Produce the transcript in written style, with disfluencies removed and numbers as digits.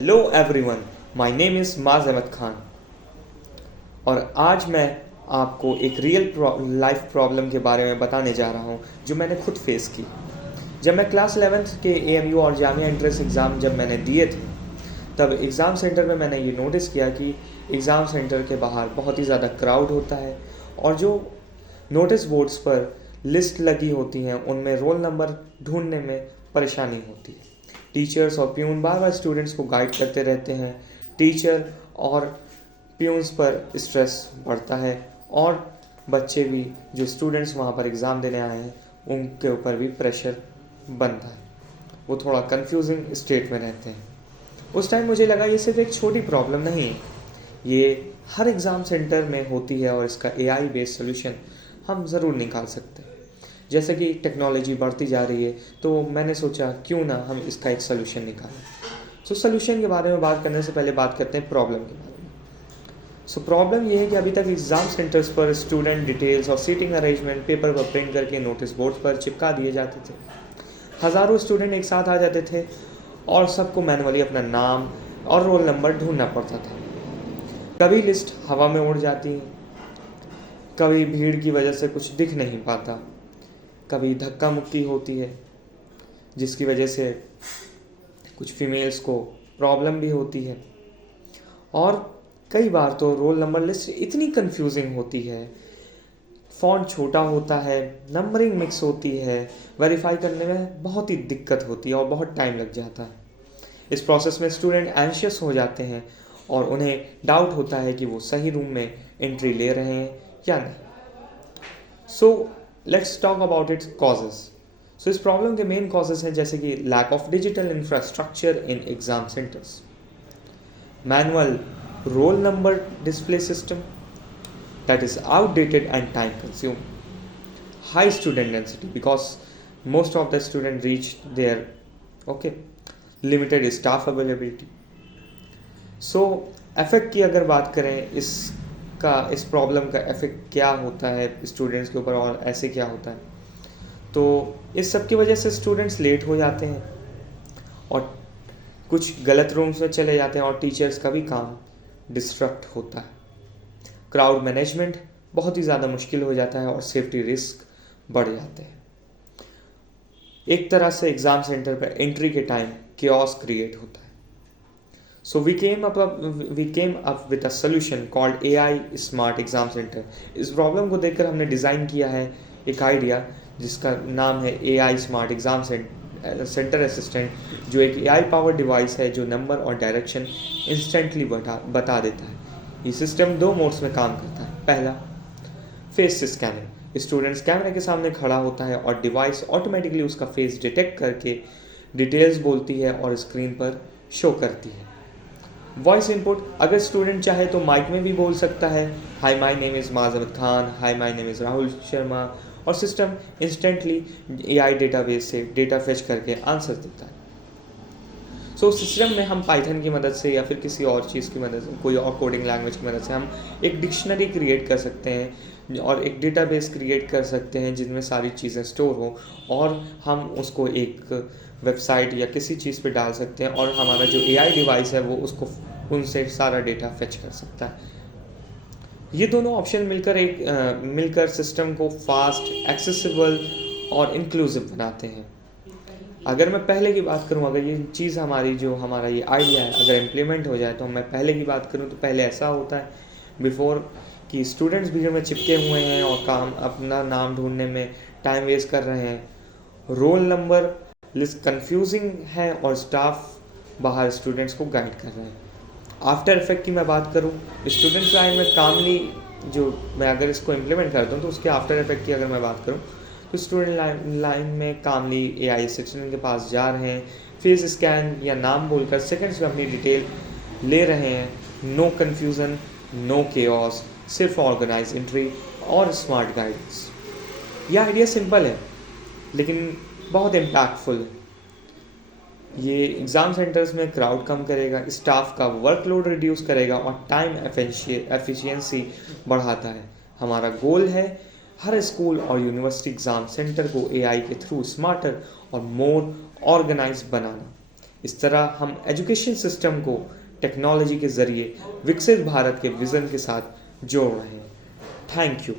Hello everyone, my name is Maaz Ahmad Khan और आज मैं आपको एक रियल लाइफ प्रॉब्लम के बारे में बताने जा रहा हूँ जो मैंने खुद फेस की। जब मैं क्लास 11th के AMU और जामिया एंट्रेंस एग्ज़ाम जब मैंने दिए थे, तब एग्ज़ाम सेंटर में मैंने ये नोटिस किया कि एग्ज़ाम सेंटर के बाहर बहुत ही ज़्यादा क्राउड होता है और जो नोटिस बोर्ड्स पर लिस्ट लगी होती हैं उनमें रोल नंबर ढूंढने में परेशानी होती है। टीचर्स और प्यून बार बार स्टूडेंट्स को गाइड करते रहते हैं। टीचर और प्यून्स पर स्ट्रेस बढ़ता है और बच्चे भी, जो स्टूडेंट्स वहाँ पर एग्ज़ाम देने आए हैं, उनके ऊपर भी प्रेशर बनता है। वो थोड़ा कंफ्यूजिंग स्टेट में रहते हैं। उस टाइम मुझे लगा ये सिर्फ एक छोटी प्रॉब्लम नहीं है, ये हर एग्ज़ाम सेंटर में होती है और इसका AI बेस्ड सोल्यूशन हम ज़रूर निकाल सकते हैं। जैसे कि टेक्नोलॉजी बढ़ती जा रही है तो मैंने सोचा क्यों ना हम इसका एक सोल्यूशन निकालें। सोल्यूशन के बारे में बात करने से पहले बात करते हैं प्रॉब्लम के बारे में। प्रॉब्लम ये है कि अभी तक एग्ज़ाम सेंटर्स पर स्टूडेंट डिटेल्स और सीटिंग अरेंजमेंट पेपर पर प्रिंट करके नोटिस बोर्ड पर चिपका दिए जाते थे। हज़ारों स्टूडेंट एक साथ आ जाते थे और सबको मैनुअली अपना नाम और रोल नंबर ढूंढना पड़ता था। कभी लिस्ट हवा में उड़ जाती है, कभी भीड़ की वजह से कुछ दिख नहीं पाता, कभी धक्का मुक्की होती है जिसकी वजह से कुछ फीमेल्स को प्रॉब्लम भी होती है और कई बार तो रोल नंबर लिस्ट इतनी कंफ्यूजिंग होती है, फ़ॉन्ट छोटा होता है, नंबरिंग मिक्स होती है, वेरीफाई करने में बहुत ही दिक्कत होती है और बहुत टाइम लग जाता है। इस प्रोसेस में स्टूडेंट एंशियस हो जाते हैं और उन्हें डाउट होता है कि वो सही रूम में एंट्री ले रहे हैं या नहीं। Let's talk about its causes. इस प्रॉब्लम के मेन कॉजेज़ हैं जैसे कि lack of digital infrastructure in exam centres, manual roll number display system that is outdated and time consuming, high student density because most of the student reach their limited staff availability. Effect की अगर बात करें, इस problem का effect क्या होता है students के ऊपर और ऐसे क्या होता है, तो इस सब की वजह से स्टूडेंट्स लेट हो जाते हैं और कुछ गलत रूम्स में चले जाते हैं और टीचर्स का भी काम डिस्ट्रक्ट होता है। क्राउड मैनेजमेंट बहुत ही ज़्यादा मुश्किल हो जाता है और सेफ्टी रिस्क बढ़ जाते हैं। एक तरह से एग्ज़ाम सेंटर पर एंट्री के टाइम chaos क्रिएट होता है। We came up with a solution called AI smart exam centre. इस प्रॉब्लम को देखकर हमने डिज़ाइन किया है एक आइडिया जिसका नाम है AI smart exam centre assistant, जो एक AI पावर डिवाइस है जो नंबर और डायरेक्शन इंस्टेंटली बता देता है। ये सिस्टम 2 मोड्स में काम करता है। पहला, फेस स्कैनिंग। स्टूडेंट्स कैमरे के सामने खड़ा होता है और डिवाइस ऑटोमेटिकली उसका फेस डिटेक्ट करके डिटेल्स बोलती है और स्क्रीन पर शो करती है। वॉइस इनपुट, अगर स्टूडेंट चाहे तो माइक में भी बोल सकता है, हाय my name is Maaz Ahmad Khan, hi my name is Rahul Sharma, और सिस्टम इंस्टेंटली AI डेटाबेस से डेटा फेच करके आंसर देता है। सिस्टम में हम पाइथन की मदद से या फिर किसी और चीज़ की मदद से, कोई और कोडिंग लैंग्वेज की मदद से हम एक डिक्शनरी क्रिएट कर सकते हैं और एक डेटाबेस क्रिएट कर सकते हैं जिनमें सारी चीज़ें स्टोर हो और हम उसको एक वेबसाइट या किसी चीज़ पे डाल सकते हैं और हमारा जो AI डिवाइस है वो उसको उनसे सारा डेटा फेच कर सकता है। ये दोनों ऑप्शन मिलकर सिस्टम को फास्ट, एक्सेसिबल और इंक्लूसिव बनाते हैं। अगर मैं पहले की बात करूं, अगर ये चीज़ हमारा ये आइडिया है अगर इम्प्लीमेंट हो जाए, तो मैं पहले की बात करूं तो पहले ऐसा होता है बिफोर कि स्टूडेंट्स भीड़ में चिपके हुए हैं और अपना नाम ढूंढने में टाइम वेस्ट कर रहे हैं, रोल नंबर लिस्ट कंफ्यूजिंग है और स्टाफ बाहर स्टूडेंट्स को गाइड कर रहे हैं। आफ्टर इफेक्ट की मैं बात करूं, स्टूडेंट्स लाइन में कामली मैं अगर इसको इम्प्लीमेंट करता हूँ तो उसके आफ्टर इफेक्ट की अगर मैं बात करूँ तो स्टूडेंट लाइन में कामली AI असिस्टेंट के पास जा रहे हैं, फेस स्कैन या नाम बोलकर सेकंड्स में अपनी डिटेल ले रहे हैं। नो कन्फ्यूज़न, नो केओस, सिर्फ ऑर्गेनाइज एंट्री और स्मार्ट गाइडेंस। यह आइडिया सिंपल है लेकिन बहुत इम्पैक्टफुल है। ये एग्ज़ाम सेंटर्स में क्राउड कम करेगा, स्टाफ का वर्कलोड रिड्यूस करेगा और टाइम एफिशिएंसी बढ़ाता है। हमारा गोल है हर स्कूल और यूनिवर्सिटी एग्ज़ाम सेंटर को AI के थ्रू स्मार्टर और मोर ऑर्गेनाइज बनाना। इस तरह हम एजुकेशन सिस्टम को टेक्नोलॉजी के ज़रिए विकसित भारत के विज़न के साथ जोड़ रहे हैं। Thank you.